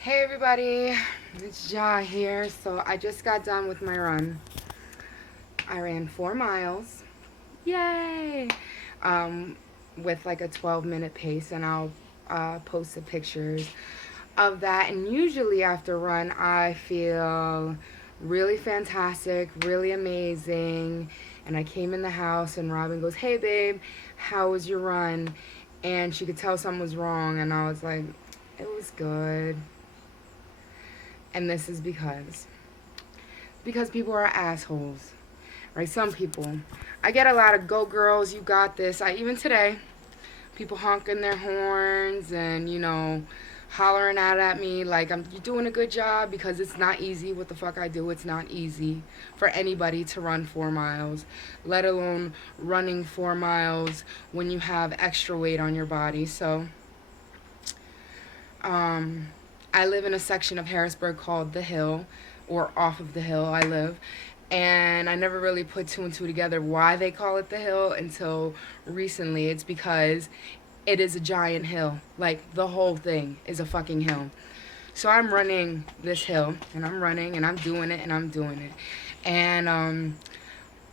Hey everybody, it's Ja here. So I just got done with my run. I ran 4 miles. Yay! Um, with like a 12-minute pace, and I'll post the pictures of that. And usually after a run, I feel really fantastic, really amazing. And I came in the house, and Robin goes, "Hey babe, how was your run?" And she could tell something was wrong, and I was like, "It was good." And this is because people are assholes, right? Some people. I get a lot of "go girls, you got this." I even today, people honking their horns and hollering out at me like you're doing a good job, because it's not easy. What the fuck I do? It's not easy for anybody to run 4 miles, let alone running 4 miles when you have extra weight on your body. So, um, I live in a section of Harrisburg called the Hill, or off of the Hill. I live, and I never really put two and two together why they call it the Hill until recently. It's because it is a giant hill. Like, the whole thing is a fucking hill. So I'm running this hill, and I'm running, and I'm doing it, and I'm doing it. And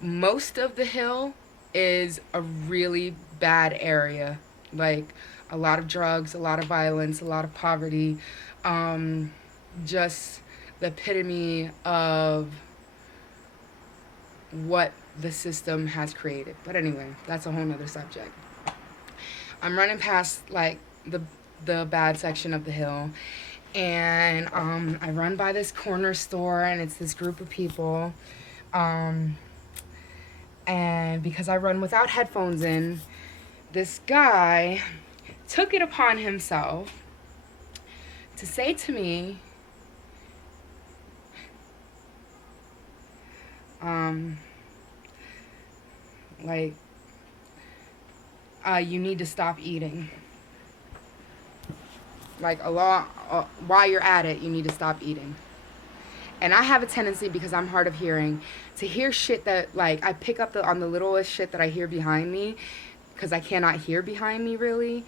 most of the hill is a really bad area. Like, a lot of drugs, a lot of violence, a lot of poverty. Um, just the epitome of what the system has created. But anyway, that's a whole nother subject. I'm running past like the bad section of the hill, and I run by this corner store, and it's this group of people. Um, and because I run without headphones in, this guy took it upon himself to say to me, um, like, you need to stop eating. Like, while you're at it, you need to stop eating. And I have a tendency, because I'm hard of hearing, to hear shit that, like, I pick up on the littlest shit that I hear behind me, because I cannot hear behind me really,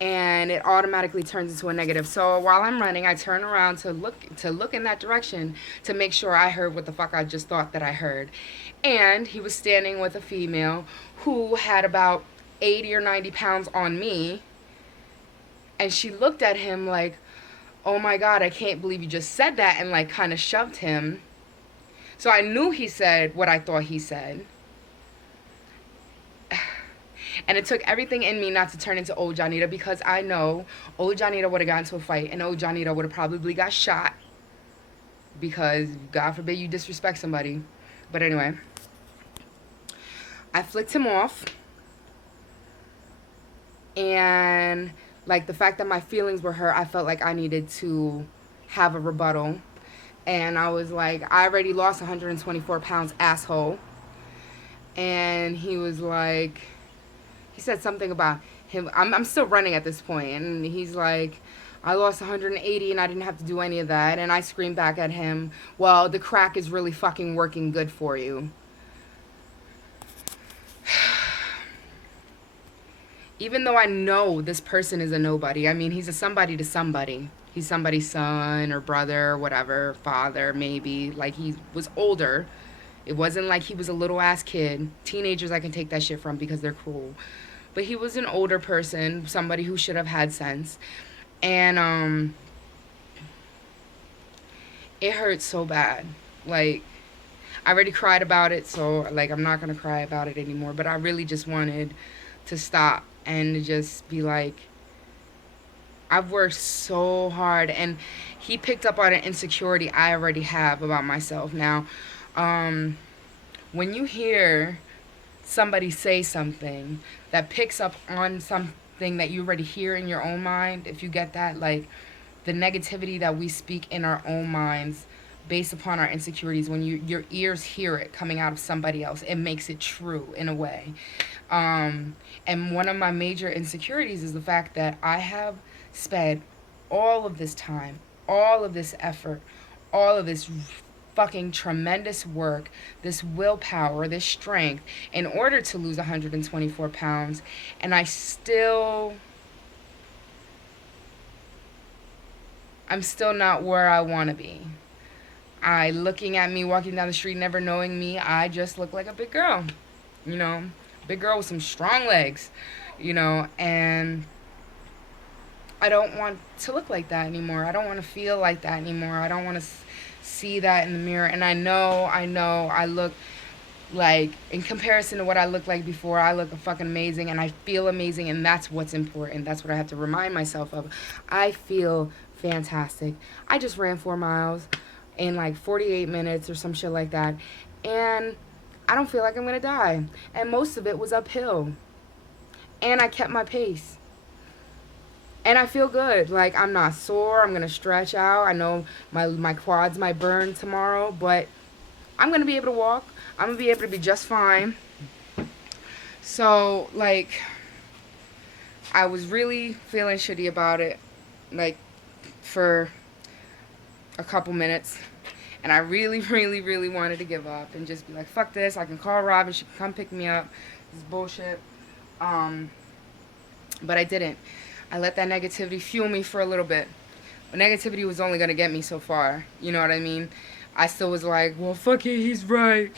and it automatically turns into a negative. So while I'm running, I turn around to look in that direction to make sure I heard what the fuck I just thought that I heard. And he was standing with a female who had about 80 or 90 pounds on me, and she looked at him like, "Oh my god, I can't believe you just said that," and like kind of shoved him. So I knew he said what I thought he said. And it took everything in me not to turn into old Johnita, because I know old Johnita would have gotten into a fight, and old Johnita would have probably got shot, because God forbid you disrespect somebody. But anyway, I flicked him off, and like the fact that my feelings were hurt, I felt like I needed to have a rebuttal. And I was like, "I already lost 124 pounds, asshole." And he was like, he said something about him. I'm still running at this point, and he's like, "I lost 180 and I didn't have to do any of that." And I screamed back at him, "Well, the crack is really fucking working good for you." Even though I know this person is a nobody. I mean, he's a somebody to somebody. He's somebody's son or brother or whatever, father maybe. Like, he was older. It wasn't like he was a little ass kid. Teenagers, I can take that shit from, because they're cruel. But he was an older person, somebody who should have had sense. And it hurt so bad. Like, I already cried about it, so like I'm not gonna cry about it anymore. But I really just wanted to stop and to just be like, I've worked so hard. And he picked up on an insecurity I already have about myself. Now, um, when you hear somebody say something that picks up on something that you already hear in your own mind, if you get that, like the negativity that we speak in our own minds based upon our insecurities, when your ears hear it coming out of somebody else, it makes it true in a way. And one of my major insecurities is the fact that I have spent all of this time, all of this effort, all of this fucking tremendous work, this willpower, this strength, in order to lose 124 pounds. And I still I'm still not where I want to be. I looking at me walking down the street, never knowing me, I just look like a big girl, you know, big girl with some strong legs, and I don't want to look like that anymore. I don't want to feel like that anymore. I don't want to see that in the mirror. And I look like, in comparison to what I looked like before, I look fucking amazing and I feel amazing, and that's what's important. That's what I have to remind myself of. I feel fantastic. I just ran 4 miles in like 48 minutes or some shit like that, and I don't feel like I'm gonna die. And most of it was uphill, and I kept my pace. And I feel good. Like, I'm not sore. I'm gonna stretch out. I know my quads might burn tomorrow, but I'm gonna be able to walk. I'm gonna be able to be just fine. So, like, I was really feeling shitty about it, like, for a couple minutes. And I really, really, really wanted to give up and just be like, fuck this. I can call Robin. She can come pick me up. This is bullshit. But I didn't. I let that negativity fuel me for a little bit. But negativity was only going to get me so far. You know what I mean? I still was like, well, fuck it, he's right.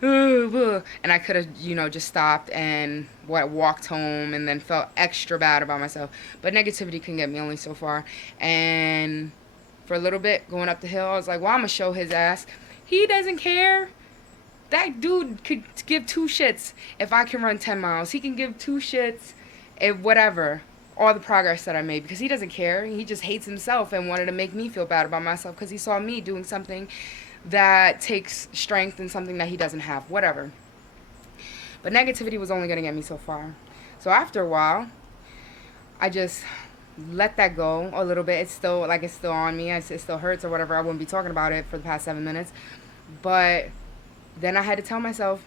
And I could have, just stopped and walked home and then felt extra bad about myself. But negativity can get me only so far. And for a little bit, going up the hill, I was like, well, I'm going to show his ass. He doesn't care. That dude could give two shits if I can run 10 miles. He can give two shits if whatever. All the progress that I made, because he doesn't care. He just hates himself and wanted to make me feel bad about myself because he saw me doing something that takes strength and something that he doesn't have. Whatever. But negativity was only going to get me so far. So after a while, I just let that go a little bit. It's still on me. It still hurts or whatever. I wouldn't be talking about it for the past 7 minutes. But then I had to tell myself,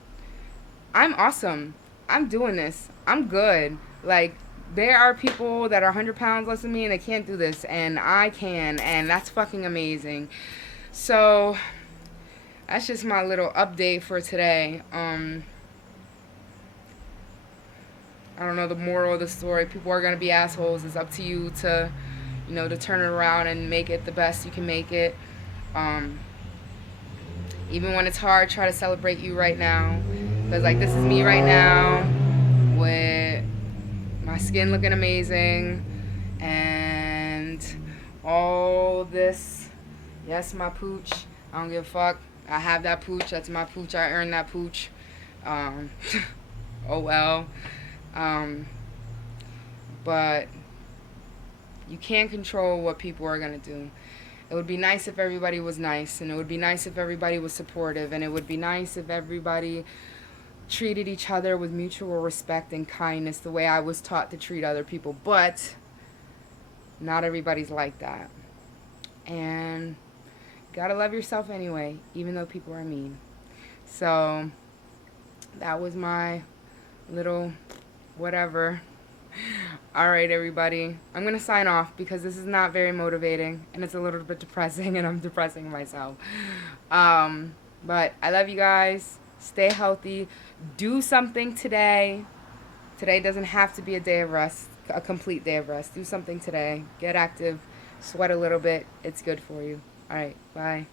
I'm awesome. I'm doing this. I'm good. Like, there are people that are 100 pounds less than me and they can't do this, and I can, and that's fucking amazing. So that's just my little update for today. I don't know the moral of the story. People are gonna be assholes. It's up to you to, to turn it around and make it the best you can make it. Even when it's hard, try to celebrate you right now, because like this is me right now with my skin looking amazing and all this. Yes, my pooch. I don't give a fuck. I have that pooch. That's my pooch. I earned that pooch. Oh well. But you can't control what people are going to do. It would be nice if everybody was nice, and it would be nice if everybody was supportive, and it would be nice if everybody treated each other with mutual respect and kindness the way I was taught to treat other people. But not everybody's like that. And gotta love yourself anyway, even though people are mean. So that was my little whatever. All right, everybody. I'm going to sign off because this is not very motivating and it's a little bit depressing, and I'm depressing myself. But I love you guys. Stay healthy. Do something today. Today doesn't have to be a day of rest, a complete day of rest. Do something today. Get active. Sweat a little bit. It's good for you. All right. Bye.